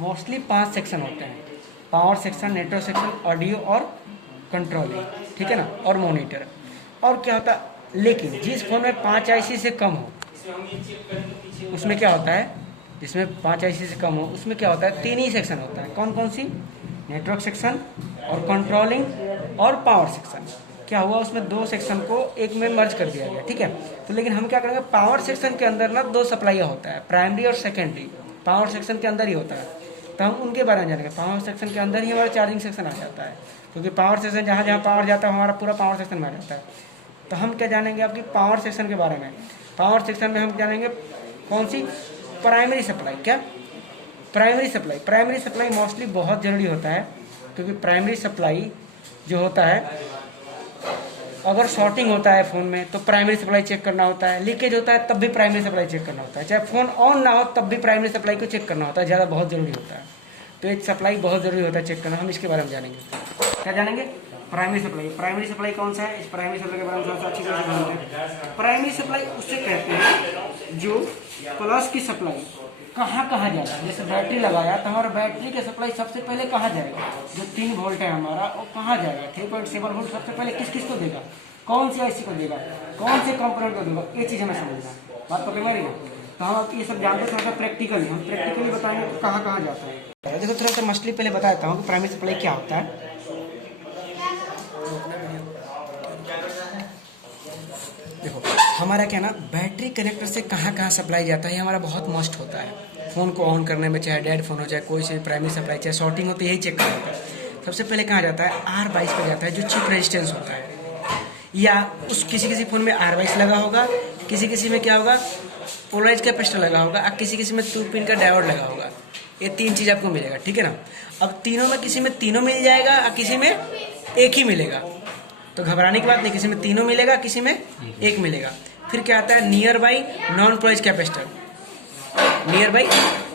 Mostly 5 section होते हैं, power section, network section, audio और कंट्रोलिंग, ठीक है ना, और मॉनिटर। और क्या होता है, लेकिन जिस फोन में 5 आईसी से कम हो उसमें क्या होता है, जिसमें 5 आईसी से कम हो उसमें क्या होता है, 3 ही सेक्शन होता है। कौन कौन सी, नेटवर्क सेक्शन और कंट्रोलिंग और पावर सेक्शन। क्या हुआ, उसमें 2 सेक्शन को एक में मर्ज कर दिया गया, ठीक है। तो लेकिन हम क्या करेंगे, पावर सेक्शन के अंदर ना 2 सप्लाई होता है, प्राइमरी और सेकेंडरी, पावर सेक्शन के अंदर ही होता है। तो हम उनके बारे में जानेंगे। पावर सेक्शन के अंदर ही हमारा चार्जिंग सेक्शन आ जाता है, क्योंकि पावर सेक्शन जहाँ जहाँ पावर जाता है हमारा पूरा पावर सेक्शन में आ जाता है। तो हम क्या जानेंगे आपकी पावर सेक्शन के बारे में। पावर सेक्शन में हम जानेंगे कौन सी, प्राइमरी सप्लाई। क्या, primary supply. Primary supply mostly बहुत ज़रूरी होता है, क्योंकि प्राइमरी सप्लाई जो होता है, अगर शॉर्टिंग होता है फ़ोन में तो प्राइमरी सप्लाई चेक करना होता है, लीकेज होता है तब भी प्राइमरी सप्लाई चेक करना होता है, चाहे फ़ोन ऑन ना हो तब भी प्राइमरी सप्लाई को चेक करना होता है, ज़्यादा बहुत ज़रूरी होता है। तो एक सप्लाई बहुत ज़रूरी होता है चेक करना, हम इसके बारे में जानेंगे। क्या जानेंगे, प्राइमरी सप्लाई। प्राइमरी सप्लाई कौन सा है, इस प्राइमरी सप्लाई के बारे में थोड़ा सा अच्छी तरह से जानते हैं। प्राइमरी सप्लाई उससे कहते हैं जो प्लस की सप्लाई कहाँ कहाँ जाएगा। जैसे बैटरी लगाया तो हमारा बैटरी की सप्लाई सबसे पहले कहाँ जाएगा, जो 3 वोल्ट है हमारा वो कहाँ जाएगा, 3.7 वोल्ट सबसे पहले किस किस को देगा, कौन सी आईसी को देगा, कौन से कंपोनेंट को देगा, ये चीज़ हमें समझना है। बात पकड़ में नहीं। तो हम ये सब जानते हैं, थोड़ा सा प्रैक्टिकली हम प्रैक्टिकली बताएंगे तो कहाँ कहाँ जाता है। देखो थोड़ा सा मछली पहले बता देता हूँ कि प्राइमरी सप्लाई क्या होता है। देखो हमारा क्या ना, बैटरी कनेक्टर से कहाँ कहाँ सप्लाई जाता है, ये हमारा बहुत मस्ट होता है फ़ोन को ऑन करने में, चाहे डेड फोन हो चाहे कोई सी प्राइमरी सप्लाई, चाहे शॉर्टिंग हो तो यही चेक करना होता है। सबसे पहले कहाँ जाता है, R22 पर जाता है, जो चिप रेजिस्टेंस होता है। या उस किसी किसी फ़ोन में R22 लगा होगा, किसी किसी में क्या होगा, पोलराइज कैपेसिटर लगा होगा, और किसी किसी में 2 पिन का डायोड लगा होगा। ये 3 चीज़ आपको मिलेगा, ठीक है ना। अब तीनों में किसी में तीनों मिल जाएगा और किसी में एक ही मिलेगा, तो घबराने की बात नहीं, किसी में तीनों मिलेगा किसी में एक मिलेगा। फिर क्या आता है, nearby non polarise capacitor. Nearby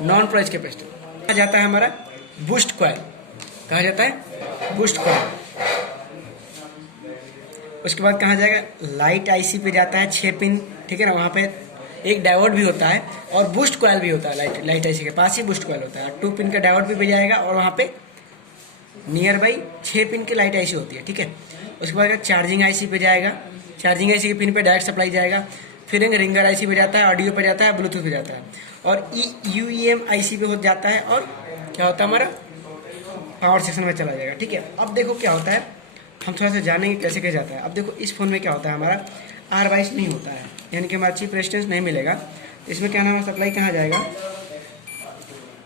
non polarise capacitor कहा जाता है हमारा बूस्ट कॉइल, कहा जाता है बूस्ट कॉइल। उसके बाद कहाँ जाएगा, लाइट आईसी पे जाता है 6 पिन, ठीक है ना, वहाँ पे एक डायोड भी होता है और बूस्ट कॉइल भी होता है। लाइट आईसी के पास ही बूस्ट कॉइल होता है, 2 पिन का डायोड भी जाएगा और वहाँ पे नियर बाई 6 पिन की लाइट आईसी होती है, ठीक है। उसके बाद चार्जिंग आईसी पे जाएगा, चार्जिंग आईसी के पिन पे डायरेक्ट सप्लाई जाएगा। फिर रिंगर आईसी पे जाता है, ऑडियो पे जाता है, ब्लूटूथ पे जाता है, और यूईएम आईसी पे हो जाता है, और क्या होता है हमारा पावर सेक्शन में चला जाएगा, ठीक है। अब देखो क्या होता है, हम थोड़ा सा जानेंगे कैसे कैसे जाता है। अब देखो इस फोन में क्या होता है, हमारा R22 नहीं होता है, यानी कि हमारा चिप रेजिस्टेंस नहीं मिलेगा। तो इसमें क्या नाम है, सप्लाई कहाँ जाएगा,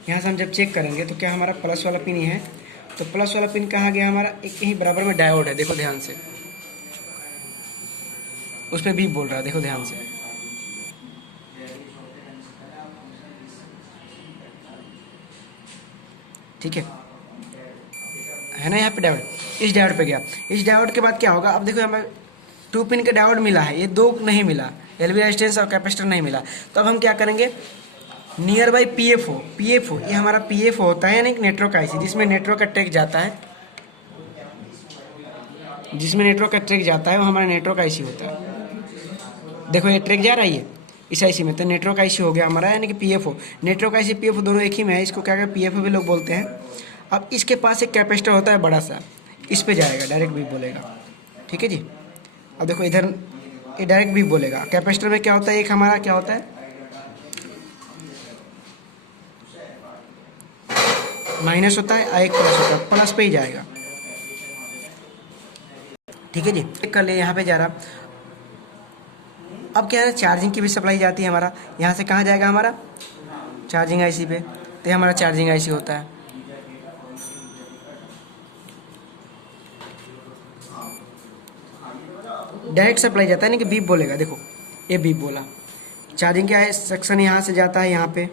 यहाँ से हम जब चेक करेंगे तो क्या हमारा प्लस वाला पिन ही है, तो प्लस वाला पिन कहाँ गया हमारा, एक यहीं बराबर में डायोड है, देखो ध्यान से, उस पर बीप बोल रहा है, देखो ध्यान से। ठीक है ना, यहाँ पे डायोड, इस डायोड पे गया। इस डायोड के बाद क्या होगा, अब देखो हमें 2 पिन का डायोड मिला है, ये 2 नहीं मिला, एलवी रेजिस्टेंस और कैपेसिटर नहीं मिला। तो अब हम क्या करेंगे, नियर बाई पीएफओ, ये हमारा पीएफओ होता है, यानी नेटवर्क आईसी, जिसमें नेटवर्क का ट्रैक जाता है, जिसमें नेटवर्क का ट्रैक जाता है वो हमारा नेटवर्क आईसी होता है। देखो ये ट्रैक जा रहा है इस आईसी में, तो नेटवर्क आईसी हो गया हमारा, यानी कि पीएफओ। नेटवर्क आईसी पीएफओ दोनों एक ही में है, इसको क्या कहते हैं, पीएफओ भी लोग बोलते हैं। अब इसके पास एक कैपेसिटर होता है बड़ा सा, इस पे जाएगा, डायरेक्ट भी बोलेगा, ठीक है जी। अब देखो इधर ये डायरेक्ट भी बोलेगा। कैपेसिटर में क्या होता है, एक हमारा क्या होता है माइनस होता है, एक प्लस होता है, प्लस पे ही जाएगा, ठीक है जी। चेक कर ले, यहाँ पे जा रहा। अब क्या है, चार्जिंग की भी सप्लाई जाती है हमारा, यहाँ से कहाँ जाएगा हमारा, चार्जिंग आईसी पे, तो हमारा चार्जिंग आईसी होता है। डायरेक्ट सप्लाई जाता है, यानी कि बीप बोलेगा, देखो ये बीप बोला। चार्जिंग क्या है, सेक्शन यहाँ से जाता है यहाँ पे,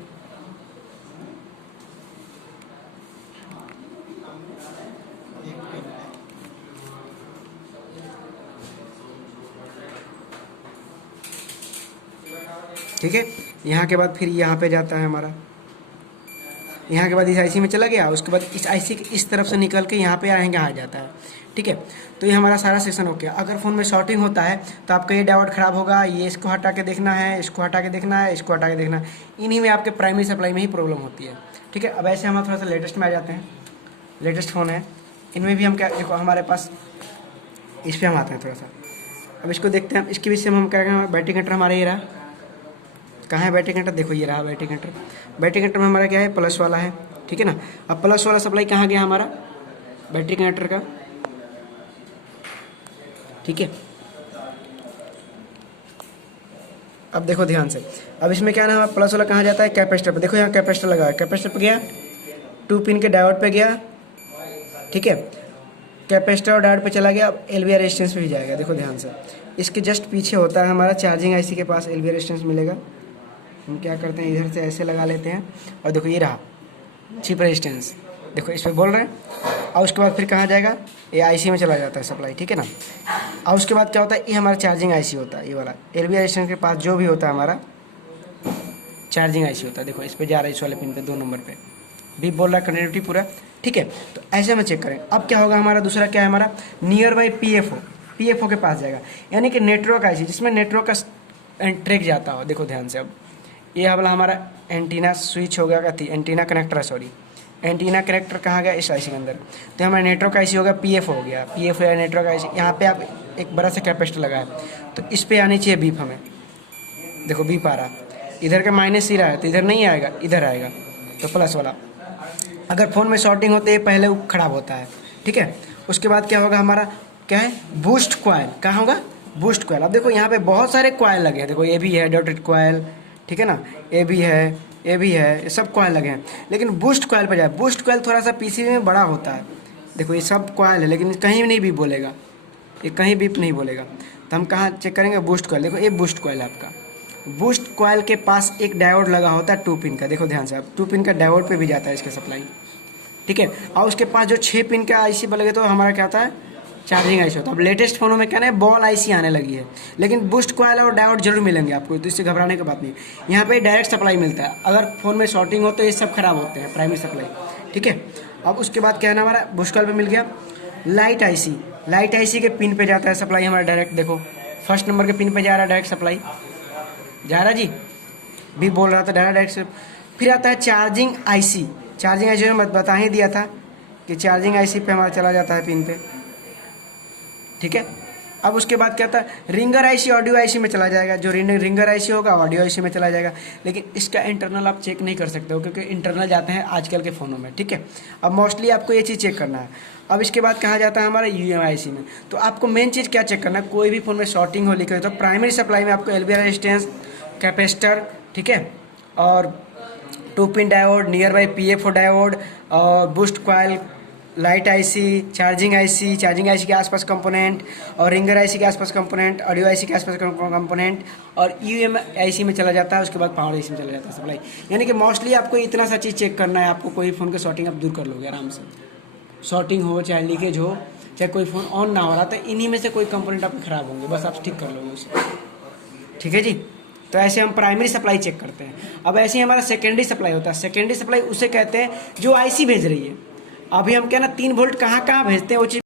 ठीक है। यहाँ के बाद फिर यहाँ पे जाता है हमारा, यहाँ के बाद इस आईसी में चला गया, उसके बाद इस आईसी के इस तरफ से निकल के यहाँ पे आ जाता है, ठीक है। तो ये हमारा सारा सेक्शन हो गया। अगर फ़ोन में शॉर्टिंग होता है तो आपका ये डायोड ख़राब होगा, ये इसको हटा के देखना है, इसको हटा के देखना है, इसको हटा के देखना है, इन्हीं में आपके प्राइमरी सप्लाई में ही प्रॉब्लम होती है, ठीक है। अब ऐसे हम थोड़ा सा लेटेस्ट में आ जाते हैं। लेटेस्ट फ़ोन है, इनमें भी हम क्या, देखो हमारे पास इस पर हम आते हैं थोड़ा सा। अब इसको देखते हैं, इसके विषय में हम क्या करेंगे। बैटरी कंट्रोल हमारा ये रहा, कहाँ है बैटरी कंट्रोल, देखो ये रहा बैटरी कंट्रोल। बैटरी कंट्रोल में हमारा क्या है, प्लस वाला है, ठीक है ना। अब प्लस वाला सप्लाई कहाँ गया हमारा, बैटरी कनेक्टर का, ठीक है। अब देखो ध्यान से, अब इसमें क्या ना, प्लस वाला कहाँ जाता है, कैपेसिटर पे। देखो यहाँ कैपेसिटर लगा है, कैपेसिटर पे गया, 2 पिन के डायोड पे गया, ठीक है। कैपेसिटर और डायोड पे चला गया, अब एलवीआर रेजिस्टेंस पे भी जाएगा। देखो ध्यान से, इसके जस्ट पीछे होता है हमारा चार्जिंग आईसी के पास एलवीआर रेजिस्टेंस मिलेगा। हम क्या करते हैं, इधर से ऐसे लगा लेते हैं, और देखो ये रहा चिप रेजिस्टेंस, देखो इस पर बोल रहे हैं। और उसके बाद फिर कहाँ जाएगा, ये आईसी में चला जाता है सप्लाई, ठीक है ना। और उसके बाद क्या होता है, ये हमारा चार्जिंग आईसी होता है, ये वाला एलवीआर रेजिस्टेंस के पास जो भी होता है हमारा चार्जिंग आईसी होता है। देखो इस पर जा रहा है, इस वाले पिन पे 2 नंबर पे भी बोल रहा है कनेक्टिविटी पूरा, ठीक है। तो ऐसे हम चेक करें। अब क्या होगा हमारा दूसरा, क्या है हमारा, नियर बाई पीएफओ के पास जाएगा, यानी कि नेटवर्क आईसी जिसमें नेटवर्क का ट्रैक जाता हो। देखो ध्यान से, अब ये वाला हमारा एंटीना स्विच हो गया, एंटीना कनेक्टर है, सॉरी एंटीना कनेक्टर कहाँ गया, इस आईसी के अंदर। तो हमारा नेटवर्क आईसी होगा, पीएफ हो गया, पीएफ या नेटवर्क आईसी। यहाँ पे आप एक बड़ा सा कैपेसिटर लगा है, तो इस पे आनी चाहिए बीप हमें। देखो बीप आ रहा, इधर का माइनस ही रहा है, तो इधर नहीं आएगा, इधर आएगा, तो प्लस वाला। अगर फ़ोन में शॉर्टिंग होते है पहले वो ख़राब होता है, ठीक है। उसके बाद क्या होगा हमारा, क्या है, बूस्ट कॉइल, कहाँ होगा, बूस्ट कॉइल। अब देखो यहाँ पे बहुत सारे कॉइल लगे हैं, देखो ये भी है डॉटेड कॉइल, ठीक है ना, ये भी है, ये भी है, ये सब कॉइल लगे हैं। लेकिन बूस्ट कॉइल पर जाए, बूस्ट कॉइल थोड़ा सा पीसीबी में बड़ा होता है। देखो ये सब कॉइल है, लेकिन कहीं भी नहीं बीप बोलेगा, ये कहीं बीप नहीं बोलेगा। तो हम कहाँ चेक करेंगे, बूस्ट कॉइल। देखो ये बूस्ट कॉइल है आपका, बूस्ट कॉइल के पास एक डायोड लगा होता है 2 पिन का। देखो ध्यान से, अब 2 पिन का डायोड पे भी जाता है इसका सप्लाई, ठीक है। और उसके पास जो 6 पिन का आईसी पर लगे तो हमारा क्या होता है, चार्जिंग आईसी होता है। अब लेटेस्ट फोनों में क्या है, बॉल आईसी आने लगी है, लेकिन बूस्ट कॉइल और डायोड जरूर मिलेंगे आपको, तो इससे घबराने की बात नहीं। यहाँ पे डायरेक्ट सप्लाई मिलता है, अगर फ़ोन में शॉर्टिंग हो तो ये सब खराब होते हैं, प्राइमरी सप्लाई, ठीक है। अब उसके बाद क्या है ना, हमारा बूस्ट कॉइल पर मिल गया। लाइट आईसी के पिन पे जाता है सप्लाई हमारा डायरेक्ट। देखो फर्स्ट नंबर के पिन पे जा रहा है डायरेक्ट सप्लाई, जा रहा जी, भी बोल रहा था डायरेक्ट से। फिर आता है चार्जिंग आईसी में बता ही दिया था कि चार्जिंग आईसी पे हमारा चला जाता है पिन पे, ठीक है। अब उसके बाद क्या था, रिंगर आईसी ऑडियो आईसी में चला जाएगा, जो रिंगर आईसी होगा ऑडियो आईसी में चला जाएगा। लेकिन इसका इंटरनल आप चेक नहीं कर सकते हो, क्योंकि इंटरनल जाते हैं आजकल के फ़ोनों में, ठीक है। अब मोस्टली आपको ये चीज़ चेक करना है। अब इसके बाद कहाँ जाता है हमारा UMIC में। तो आपको मेन चीज़ क्या चेक करना है, कोई भी फ़ोन में शॉर्टिंग हो लिखा है तो प्राइमरी सप्लाई में आपको एलवीआर रेजिस्टेंस, कैपेसिटर, ठीक है, और 2 pin diode, nearby PFO diode, और boost coil, light IC, charging IC के आसपास कंपोनेंट, और रिंगर आईसी के आसपास कंपोनेंट, ऑडियो आईसी के आसपास कंपोनेंट, और UMIC में चला जाता है। उसके बाद पावर आईसी में चला जाता है सप्लाई। यानी कि मोस्टली आपको इतना सा चीज़ चेक करना है, आपको कोई फ़ोन का शॉर्टिंग आप दूर कर लोगे आराम से। शॉर्टिंग हो, चाहे लीकेज हो, चाहे कोई फ़ोन ऑन ना हो रहा, तो इन्हीं में से कोई कंपोनेंट आपके ख़राब होंगे, बस आप ठीक कर लोगे उसे, ठीक है जी। तो ऐसे हम प्राइमरी सप्लाई चेक करते हैं। अब ऐसे ही हमारा सेकेंडरी सप्लाई होता है। सेकेंडरी सप्लाई उसे कहते हैं जो आईसी भेज रही है। अभी हम क्या ना 3 वोल्ट कहाँ भेजते हैं वो चीज़